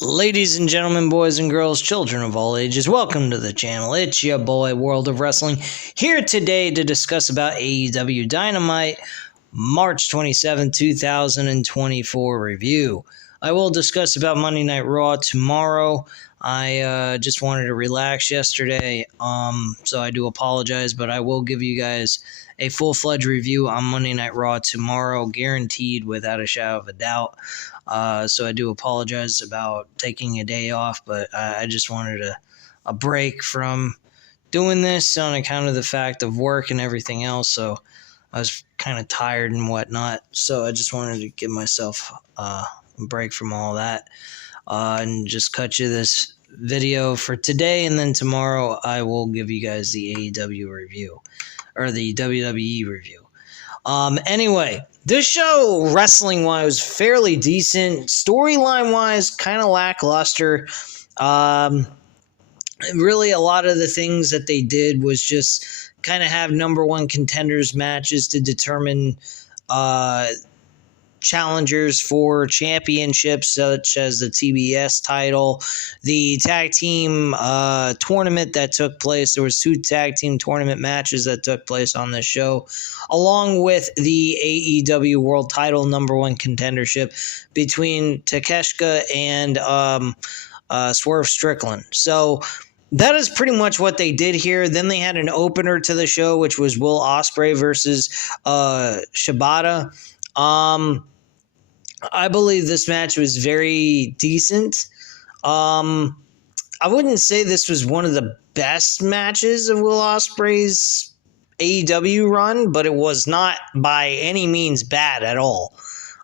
Ladies and gentlemen, boys and girls, children of all ages, welcome to the channel. It's your boy, World of Wrestling, here today to discuss about AEW Dynamite, March 27, 2024 review. I will discuss about Monday Night Raw tomorrow. I just wanted to relax yesterday, so I do apologize, but I will give you guys a full-fledged review on Monday Night Raw tomorrow, guaranteed without a shadow of a doubt. So I do apologize about taking a day off, but I just wanted a break from doing this on account of the fact of work and everything else. So I was kind of tired and whatnot. So I just wanted to give myself a break from all that and just cut you this video for today. And then tomorrow I will give you guys the AEW review or the WWE review. Anyway, this show, wrestling-wise, was fairly decent. Storyline-wise, kind of lackluster. Really, a lot of the things that they did was just kind of have number one contenders matches to determine challengers for championships, such as the TBS title, the tag team tournament that took place. There was 2 tag team tournament matches that took place on this show, along with the AEW World Title number one contendership between Takeshita and Swerve Strickland. So that is pretty much what they did here. Then they had an opener to the show, which was Will Ospreay versus Shibata. I believe this match was very decent. I wouldn't say this was one of the best matches of Will Ospreay's AEW run, but it was not by any means bad at all.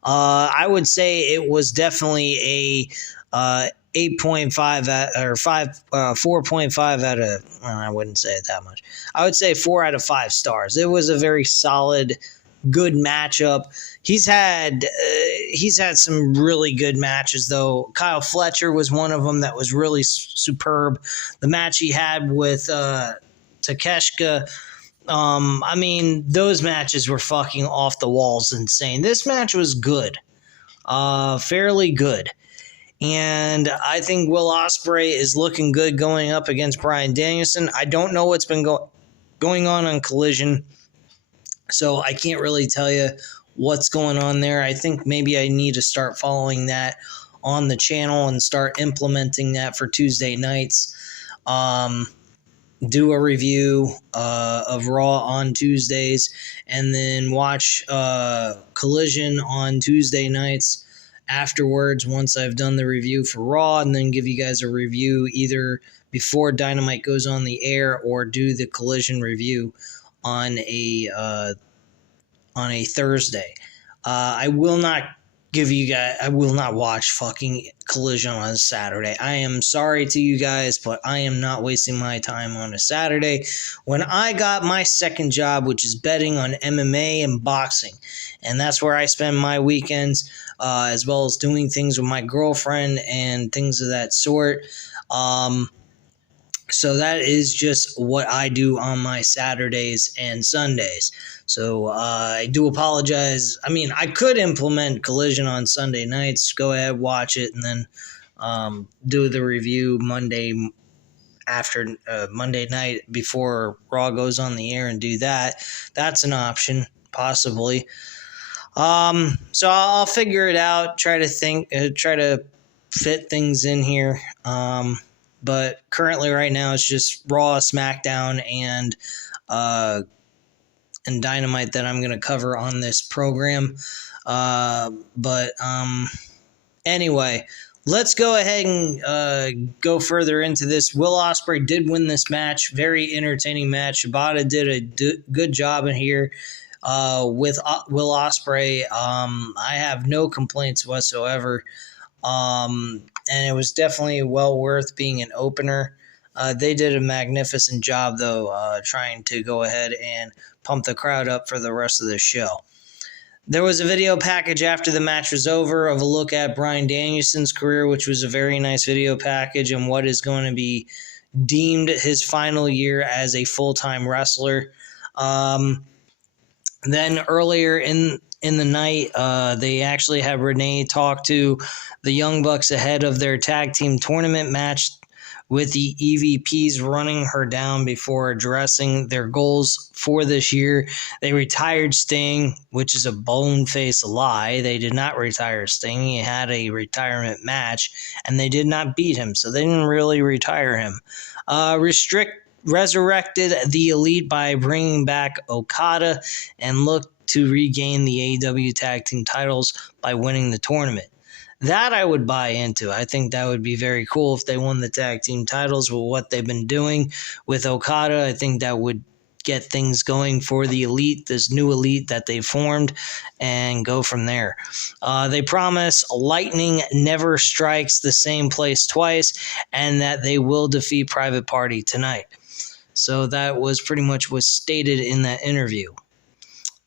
I would say it was definitely a 8.5 or 4.5 out of, I wouldn't say it that much. I would say 4 out of 5 stars. It was a very solid, good matchup. He's had some really good matches, though. Kyle Fletcher was one of them that was really superb. The match he had with Takeshita, I mean, those matches were fucking off the walls insane. This match was good, fairly good. And I think Will Ospreay is looking good going up against Bryan Danielson. I don't know what's been going on Collision, so I can't really tell you what's going on there. I think maybe I need to start following that on the channel and start implementing that for Tuesday nights. Do a review of Raw on Tuesdays, and then watch Collision on Tuesday nights afterwards once I've done the review for Raw, and then give you guys a review either before Dynamite goes on the air or do the Collision review on a Thursday. I will not watch fucking Collision on Saturday. I am sorry to you guys, but I am not wasting my time on a Saturday when I got my second job, which is betting on MMA and boxing. And that's where I spend my weekends, as well as doing things with my girlfriend and things of that sort. So that is just what I do on my Saturdays and Sundays. So I do apologize. I mean, I could implement Collision on Sunday nights. Go ahead, watch it, and then do the review Monday night before Raw goes on the air and do that. That's an option, possibly. So I'll figure it out. Try to fit things in here. But currently, right now, it's just Raw, SmackDown, and Dynamite that I'm going to cover on this program. Anyway, let's go ahead and go further into this. Will Ospreay did win this match. Very entertaining match. Shibata did a good job in here with Will Ospreay. I have no complaints whatsoever. And it was definitely well worth being an opener. They did a magnificent job, though, trying to go ahead and pump the crowd up for the rest of the show. There was a video package after the match was over of a look at Bryan Danielson's career, which was a very nice video package and what is going to be deemed his final year as a full-time wrestler. Then earlier in in the night. They actually had Renee talk to the Young Bucks ahead of their tag team tournament match, with the EVPs running her down before addressing their goals for this year. They retired Sting, which is a bone-faced lie. They did not retire Sting. He had a retirement match, and they did not beat him, so they didn't really retire him. Resurrected the Elite by bringing back Okada and looked to regain the AEW Tag Team titles by winning the tournament. That I would buy into. I think that would be very cool if they won the tag team titles with what they've been doing with Okada. I think that would get things going for the Elite, this new Elite that they formed, and go from there. They promise lightning never strikes the same place twice, and that they will defeat Private Party tonight. So that was pretty much was stated in that interview.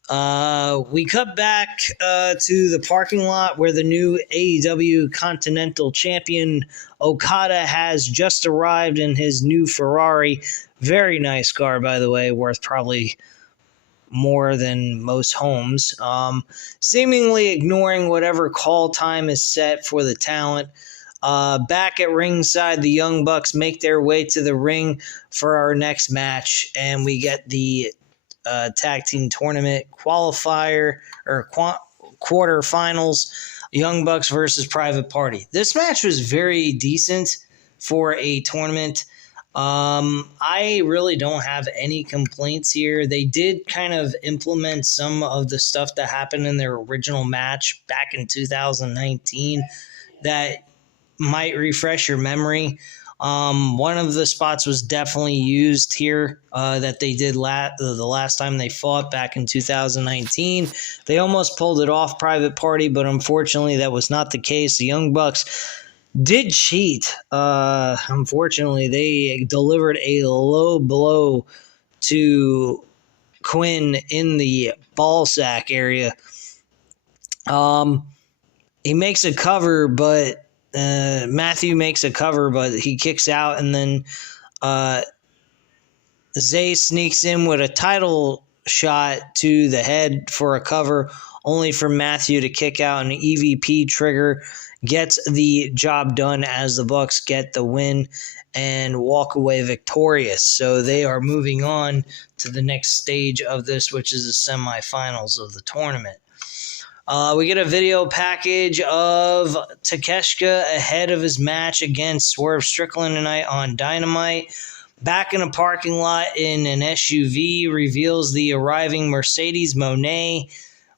We cut back to the parking lot where the new AEW Continental Champion Okada has just arrived in his new Ferrari. Very nice car, by the way, worth probably more than most homes. Seemingly ignoring whatever call time is set for the talent. Back at ringside, the Young Bucks make their way to the ring for our next match, and we get the tag team tournament qualifier or quarterfinals, Young Bucks versus Private Party. This match was very decent for a tournament. I really don't have any complaints here. They did kind of implement some of the stuff that happened in their original match back in 2019 that might refresh your memory. One of the spots was definitely used here that they did the last time they fought back in 2019. They almost pulled it off, Private Party, but unfortunately that was not the case. The Young Bucks did cheat. Unfortunately, they delivered a low blow to Quinn in the ball sack area. He makes a cover, but Matthew makes a cover, but he kicks out, and then Zay sneaks in with a title shot to the head for a cover, only for Matthew to kick out. An EVP trigger gets the job done as the Bucks get the win and walk away victorious. So they are moving on to the next stage of this, which is the semifinals of the tournament. We get a video package of Takeshita ahead of his match against Swerve Strickland tonight on Dynamite. Back in a parking lot in an SUV, reveals the arriving Mercedes Moné,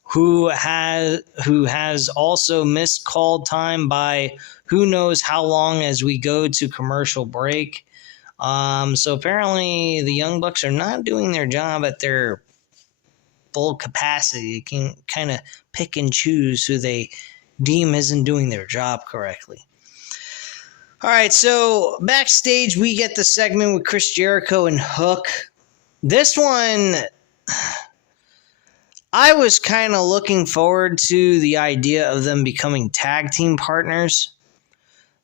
who has also missed call time by who knows how long as we go to commercial break. So apparently the Young Bucks are not doing their job at their full capacity. They can kind of pick and choose who they deem isn't doing their job correctly. All right, so backstage we get the segment with Chris Jericho and Hook. This one, I was kind of looking forward to the idea of them becoming tag team partners.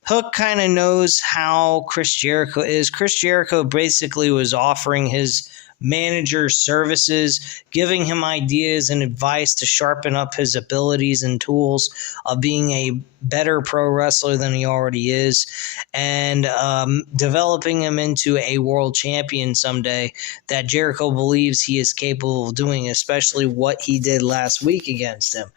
Hook kind of knows how Chris Jericho is. Chris Jericho basically was offering his manager services, giving him ideas and advice to sharpen up his abilities and tools of being a better pro wrestler than he already is, and developing him into a world champion someday that Jericho believes he is capable of doing, especially what he did last week against him.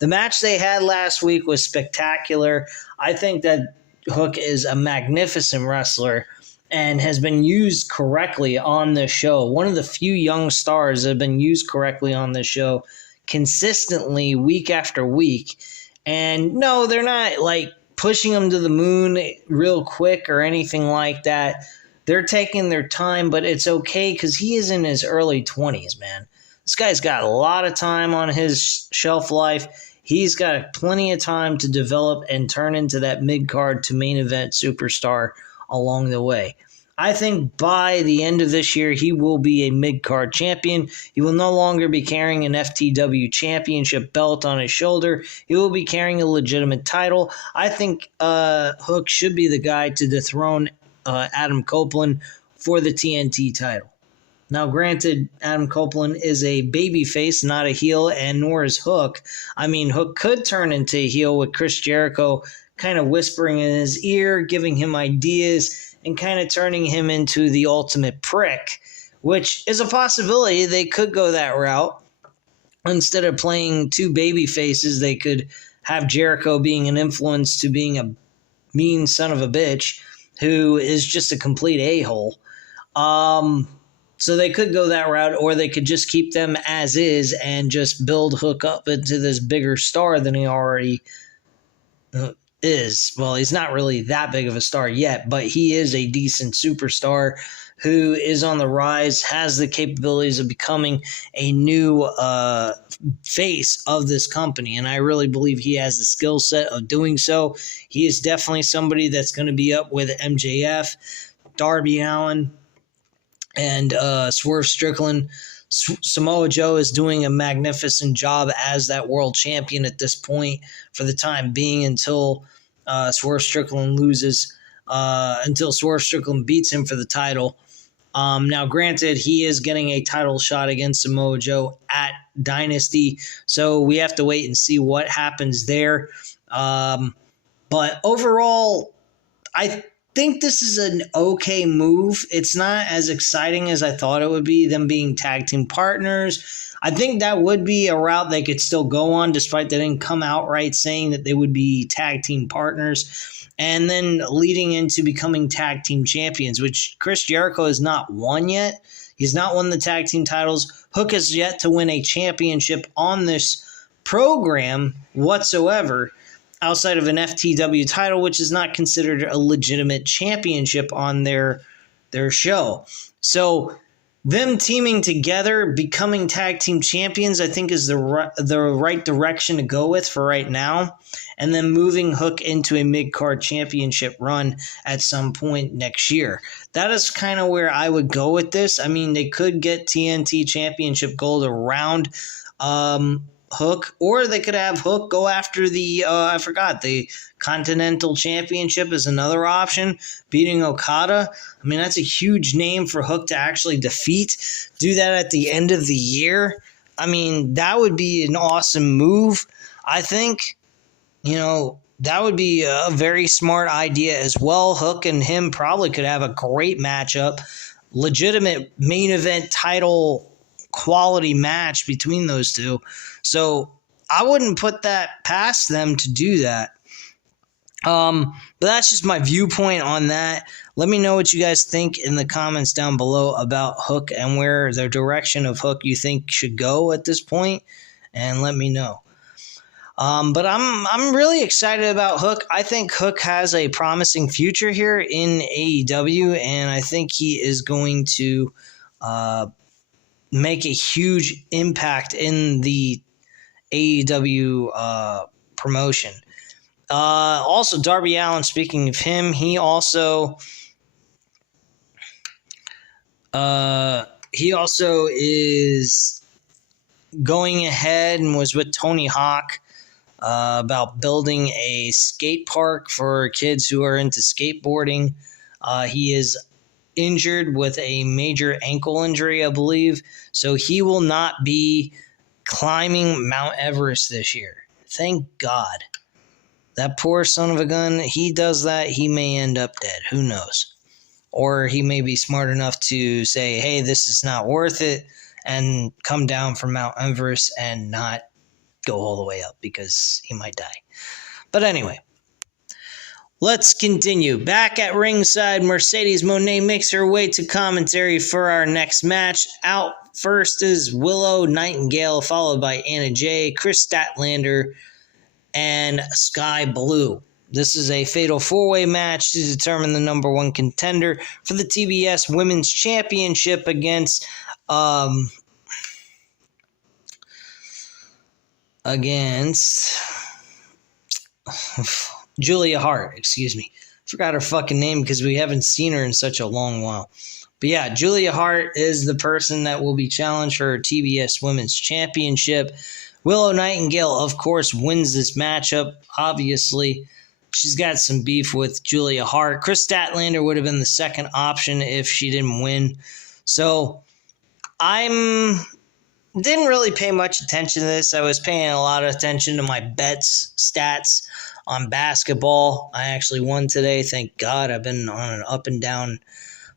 The match they had last week was spectacular. I think that Hook is a magnificent wrestler and has been used correctly on this show. One of the few young stars that have been used correctly on this show consistently week after week. And no, they're not like pushing him to the moon real quick or anything like that. They're taking their time, but it's okay because he is in his early 20s, man. This guy's got a lot of time on his shelf life. He's got plenty of time to develop and turn into that mid-card to main event superstar along the way. I think by the end of this year, he will be a mid-card champion. He will no longer be carrying an FTW championship belt on his shoulder. He will be carrying a legitimate title. I think Hook should be the guy to dethrone Adam Copeland for the TNT title. Now, granted, Adam Copeland is a babyface, not a heel, and nor is Hook. I mean, Hook could turn into a heel with Chris Jericho kind of whispering in his ear, giving him ideas, and kind of turning him into the ultimate prick, which is a possibility. They could go that route. Instead of playing two baby faces, they could have Jericho being an influence to being a mean son of a bitch who is just a complete a-hole. So they could go that route, or they could just keep them as is and just build Hook up into this bigger star than he already is. Well, he's not really that big of a star yet, but he is a decent superstar who is on the rise, has the capabilities of becoming a new face of this company. And I really believe he has the skill set of doing so. He is definitely somebody that's going to be up with MJF, Darby Allin, and Swerve Strickland. Samoa Joe is doing a magnificent job as that world champion at this point for the time being until Swerve Strickland loses, until Swerve Strickland beats him for the title. Now, granted, he is getting a title shot against Samoa Joe at Dynasty, so we have to wait and see what happens there. But overall, I think this is an okay move. It's not as exciting as I thought it would be, them being tag team partners. I think that would be a route they could still go on, despite they didn't come outright saying that they would be tag team partners. And then leading into becoming tag team champions, which Chris Jericho has not won yet. He's not won the tag team titles. Hook has yet to win a championship on this program whatsoever, outside of an FTW title, which is not considered a legitimate championship on their show. So them teaming together, becoming tag team champions, I think is the right direction to go with for right now. And then moving Hook into a mid-card championship run at some point next year. That is kind of where I would go with this. I mean, they could get TNT Championship gold around Hook, or they could have Hook go after the Continental Championship is another option, beating Okada. I mean, that's a huge name for Hook to actually defeat. Do that at the end of the year. I mean, that would be an awesome move, I think. You know, that would be a very smart idea as well. Hook and him probably could have a great matchup, legitimate main event title quality match between those two. So I wouldn't put that past them to do that. But that's just my viewpoint on that. Let me know what you guys think in the comments down below about Hook and where the direction of Hook you think should go at this point, and let me know. But I'm really excited about Hook. I think Hook has a promising future here in AEW, and I think he is going to make a huge impact in the AEW promotion. Also, Darby Allin, speaking of him, he also is going ahead and was with Tony Hawk about building a skate park for kids who are into skateboarding. He is injured with a major ankle injury, I believe, so he will not be climbing Mount Everest this year. Thank God. That poor son of a gun, he does that, he may end up dead. Who knows? Or he may be smart enough to say, hey, this is not worth it, and come down from Mount Everest and not go all the way up because he might die. But anyway, let's continue. Back at ringside, Mercedes Moné makes her way to commentary for our next match. Out first is Willow Nightingale, followed by Anna Jay, Chris Statlander, and Sky Blue. This is a fatal four-way match to determine the number one contender for the TBS Women's Championship against Julia Hart, excuse me. Forgot her fucking name because we haven't seen her in such a long while. But yeah, Julia Hart is the person that will be challenged for her TBS Women's Championship. Willow Nightingale, of course, wins this matchup, obviously. She's got some beef with Julia Hart. Chris Statlander would have been the second option if she didn't win. So I'm didn't really pay much attention to this. I was paying a lot of attention to my bets stats on basketball. I actually won today. Thank God. I've been on an up and down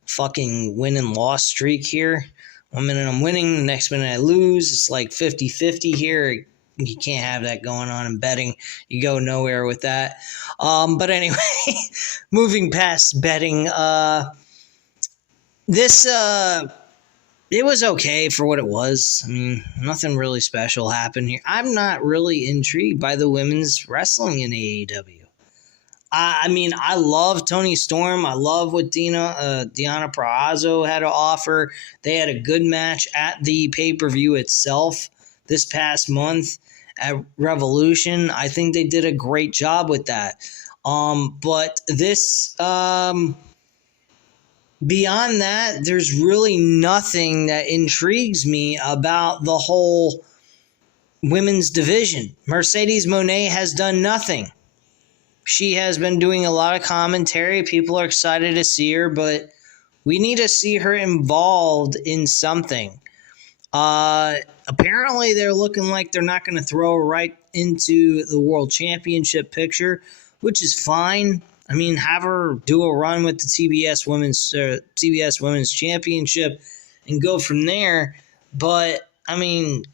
fucking win and loss streak here. One minute I'm winning, the next minute I lose. It's like 50-50 here. You can't have that going on in betting. You go nowhere with that. But anyway, moving past betting, this it was okay for what it was. I mean, nothing really special happened here. I'm not really intrigued by the women's wrestling in AEW. I mean, I love Toni Storm. I love what Deonna Purrazzo had to offer. They had a good match at the pay-per-view itself this past month at Revolution. I think they did a great job with that. But this, beyond that, there's really nothing that intrigues me about the whole women's division. Mercedes Moné has done nothing. She has been doing a lot of commentary. People are excited to see her, but we need to see her involved in something. Apparently, they're looking like they're not going to throw her right into the World Championship picture, which is fine. I mean, have her do a run with the TBS Women's Championship and go from there. But, I mean,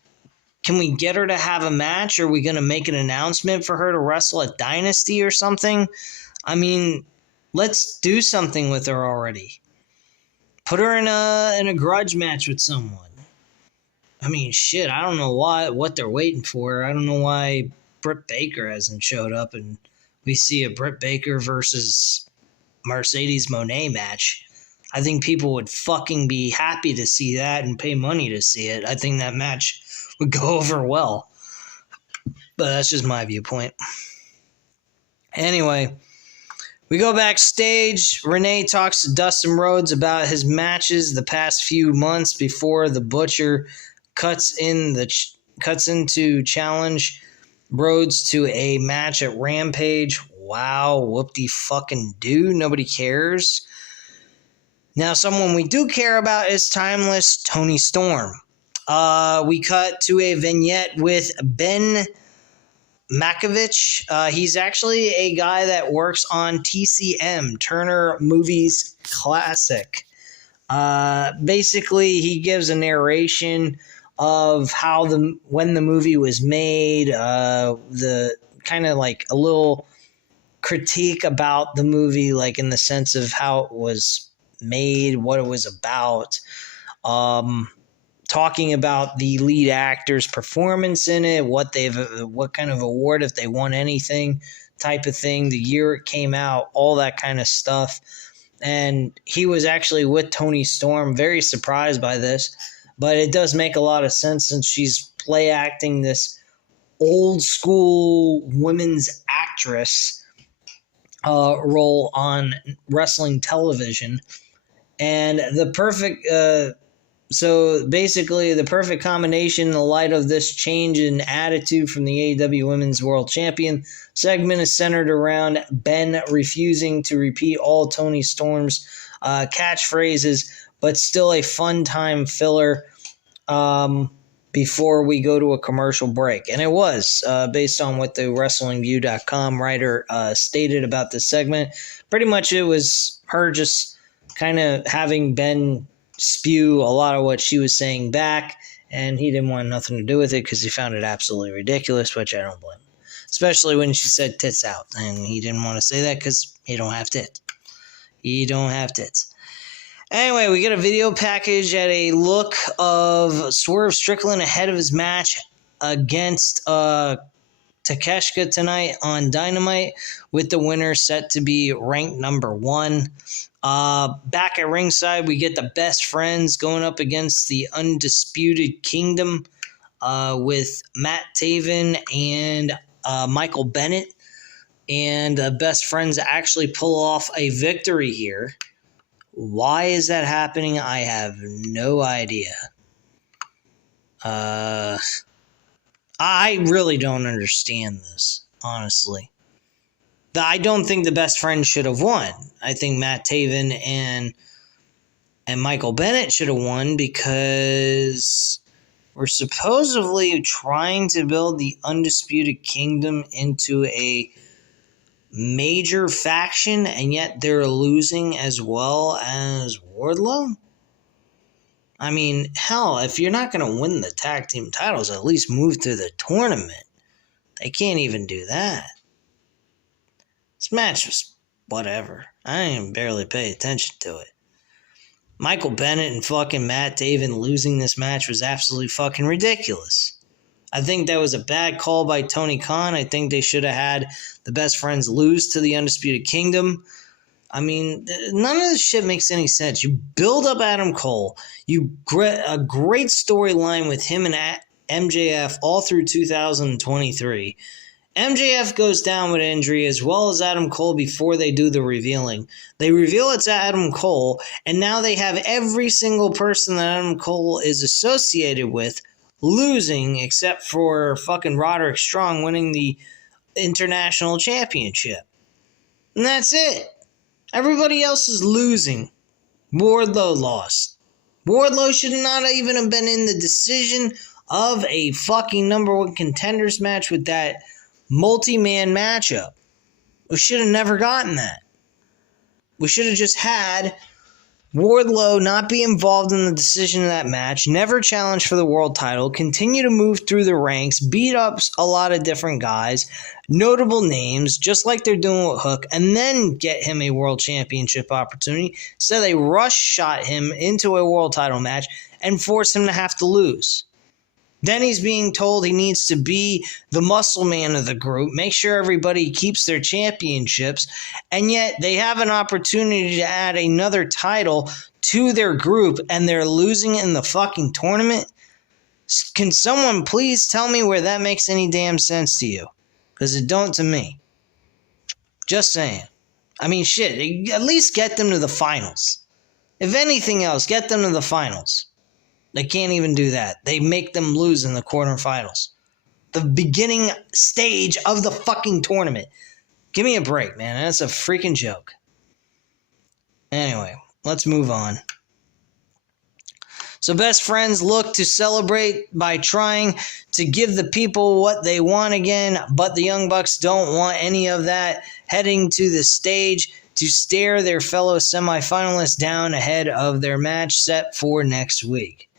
can we get her to have a match? Are we going to make an announcement for her to wrestle at Dynasty or something? I mean, let's do something with her already. Put her in a grudge match with someone. I mean, shit, I don't know what they're waiting for. I don't know why Britt Baker hasn't showed up and we see a Britt Baker versus Mercedes Moné match. I think people would fucking be happy to see that and pay money to see it. I think that match would go over well. But that's just my viewpoint. Anyway, we go backstage. Renee talks to Dustin Rhodes about his matches the past few months before the Butcher cuts into challenge Rhodes to a match at Rampage. Wow, whoop-de-fucking-do. Nobody cares. Now, someone we do care about is Timeless Toni Storm. We cut to a vignette with Ben Makovich. He's actually a guy that works on TCM, Turner Movies Classic. Basically, he gives a narration of how when the movie was made, the kind of like a little critique about the movie, like in the sense of how it was made, what it was about, talking about the lead actor's performance in it, what kind of award, if they won anything, type of thing, the year it came out, all that kind of stuff. And he was actually with Toni Storm, very surprised by this, but it does make a lot of sense since she's play acting this old school women's actress role on wrestling television. And the perfect so basically the perfect combination in the light of this change in attitude from the AEW Women's World Champion segment is centered around Ben refusing to repeat all Toni Storm's catchphrases, but still a fun time filler before we go to a commercial break. And it was, based on what the WrestlingView.com writer stated about this segment. Pretty much it was her just kind of having Ben spew a lot of what she was saying back, and he didn't want nothing to do with it because he found it absolutely ridiculous, which I don't blame him. Especially when she said tits out, and he didn't want to say that because he don't have tits. He don't have tits. Anyway, we get a video package at a look of Swerve Strickland ahead of his match against Takeshita tonight on Dynamite, with the winner set to be ranked number 1. Back at ringside, we get the Best Friends going up against the Undisputed Kingdom with Matt Taven and Michael Bennett. And the Best Friends actually pull off a victory here. Why is that happening? I have no idea. I really don't understand this, honestly. I don't think the Best Friends should have won. I think Matt Taven and And Michael Bennett should have won because we're supposedly trying to build the Undisputed Kingdom into a major faction, and yet they're losing as well as Wardlow. I mean, hell, if you're not going to win the tag team titles, at least move to the tournament. They can't even do that. This match was whatever. I didn't even barely pay attention to it. Michael Bennett and fucking Matt Taven losing this match was absolutely fucking ridiculous. I think that was a bad call by Tony Khan. I think they should have had the Best Friends lose to the Undisputed Kingdom. I mean, none of this shit makes any sense. You build up Adam Cole. A great storyline with him and MJF all through 2023. MJF goes down with injury as well as Adam Cole before they do the revealing. They reveal it's Adam Cole, and now they have every single person that Adam Cole is associated with losing except for fucking Roderick Strong winning the International Championship. And that's it. Everybody else is losing. Wardlow lost. Wardlow should not even have been in the decision of a fucking number one contenders match with that multi-man matchup. We should have never gotten that. We should have just had Wardlow not be involved in the decision of that match, never challenge for the world title, continue to move through the ranks, beat up a lot of different guys, notable names, just like they're doing with Hook, and then get him a world championship opportunity. So they rush shot him into a world title match and force him to have to lose. Then he's being told he needs to be the muscle man of the group, make sure everybody keeps their championships, and yet they have an opportunity to add another title to their group, and they're losing in the fucking tournament? Can someone please tell me where that makes any damn sense to you? Because it don't to me. Just saying. I mean, shit, at least get them to the finals. If anything else, get them to the finals. They can't even do that. They make them lose in the quarterfinals. The beginning stage of the fucking tournament. Give me a break, man. That's a freaking joke. Anyway, let's move on. So Best Friends look to celebrate by trying to give the people what they want again, but the Young Bucks don't want any of that, heading to the stage to stare their fellow semifinalists down ahead of their match set for next week.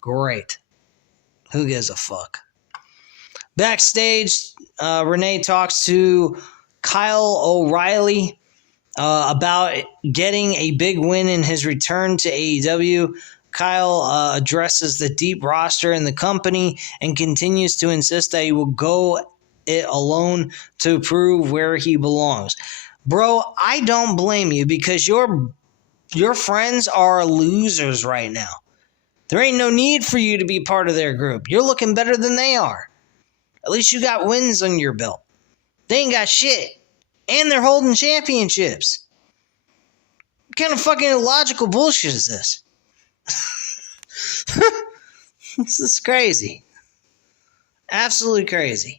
Great. Who gives a fuck? Backstage, Renee talks to Kyle O'Reilly about getting a big win in his return to AEW. Kyle addresses the deep roster in the company and continues to insist that he will go it alone to prove where he belongs. Bro, I don't blame you because your friends are losers right now. There ain't no need for you to be part of their group. You're looking better than they are. At least you got wins on your belt. They ain't got shit. And they're holding championships. What kind of fucking illogical bullshit is this? This is crazy. Absolutely crazy.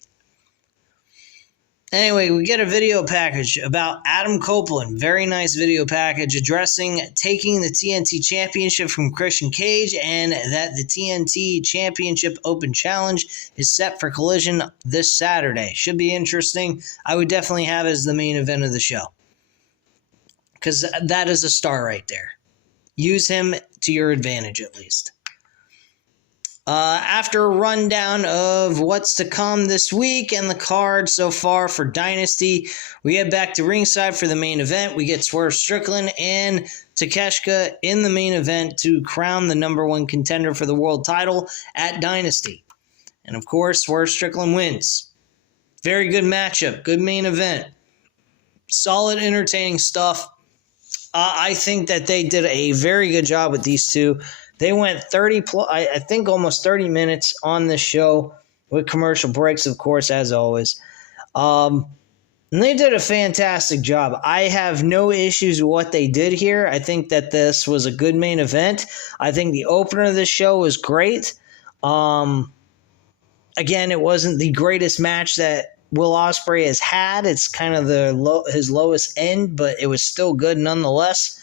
Anyway, we get a video package about Adam Copeland. Very nice video package addressing taking the TNT Championship from Christian Cage and that the TNT Championship Open Challenge is set for Collision this Saturday. Should be interesting. I would definitely have it as the main event of the show. Because that is a star right there. Use him to your advantage at least. After a rundown of what's to come this week and the card so far for Dynasty, we head back to ringside for the main event. We get Swerve Strickland and Takeshita in the main event to crown the number one contender for the world title at Dynasty. And of course, Swerve Strickland wins. Very good matchup, good main event. Solid, entertaining stuff. I think that they did a very good job with these two. They went 30 plus, I think almost 30 minutes on this show with commercial breaks, of course, as always. And they did a fantastic job. I have no issues with what they did here. I think that this was a good main event. I think the opener of this show was great. Again, it wasn't the greatest match that Will Ospreay has had. It's kind of his lowest end, but it was still good nonetheless.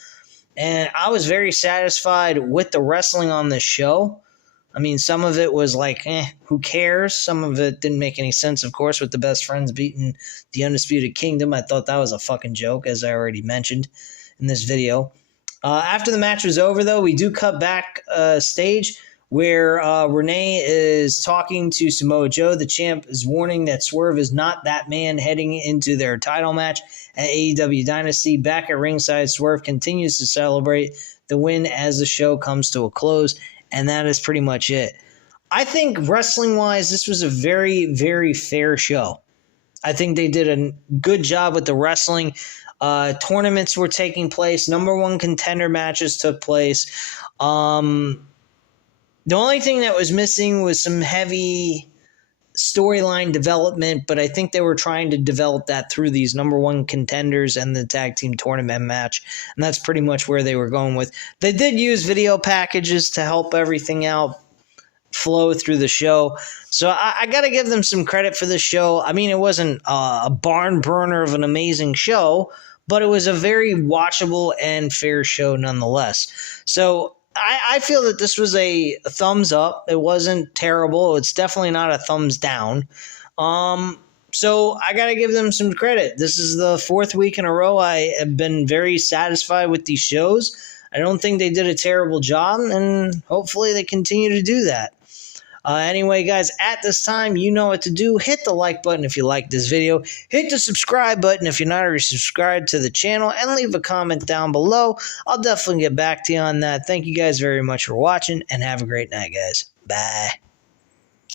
and I was very satisfied with the wrestling on this show. I mean, some of it was like, who cares? Some of it didn't make any sense, of course, with the Best Friends beating the Undisputed Kingdom. I thought that was a fucking joke, as I already mentioned in this video. After the match was over, though, we do cut back stage where Renee is talking to Samoa Joe. The champ is warning that Swerve is not that man heading into their title match at AEW Dynasty. Back at ringside, Swerve continues to celebrate the win as the show comes to a close, and that is pretty much it. I think wrestling-wise, this was a very, very fair show. I think they did a good job with the wrestling. Tournaments were taking place. Number one contender matches took place. The only thing that was missing was some heavy storyline development, but I think they were trying to develop that through these number one contenders and the tag team tournament match, and that's pretty much where they were going with. They did use video packages to help everything out flow through the show, so I got to give them some credit for this show. I mean, it wasn't a barn burner of an amazing show, but it was a very watchable and fair show nonetheless. So I feel that this was a thumbs up. It wasn't terrible. It's definitely not a thumbs down. So I got to give them some credit. This is the fourth week in a row I have been very satisfied with these shows. I don't think they did a terrible job, and hopefully they continue to do that. Anyway, guys, at this time, you know what to do. Hit the like button if you like this video. Hit the subscribe button if you're not already subscribed to the channel. And leave a comment down below. I'll definitely get back to you on that. Thank you guys very much for watching, and have a great night, guys. Bye.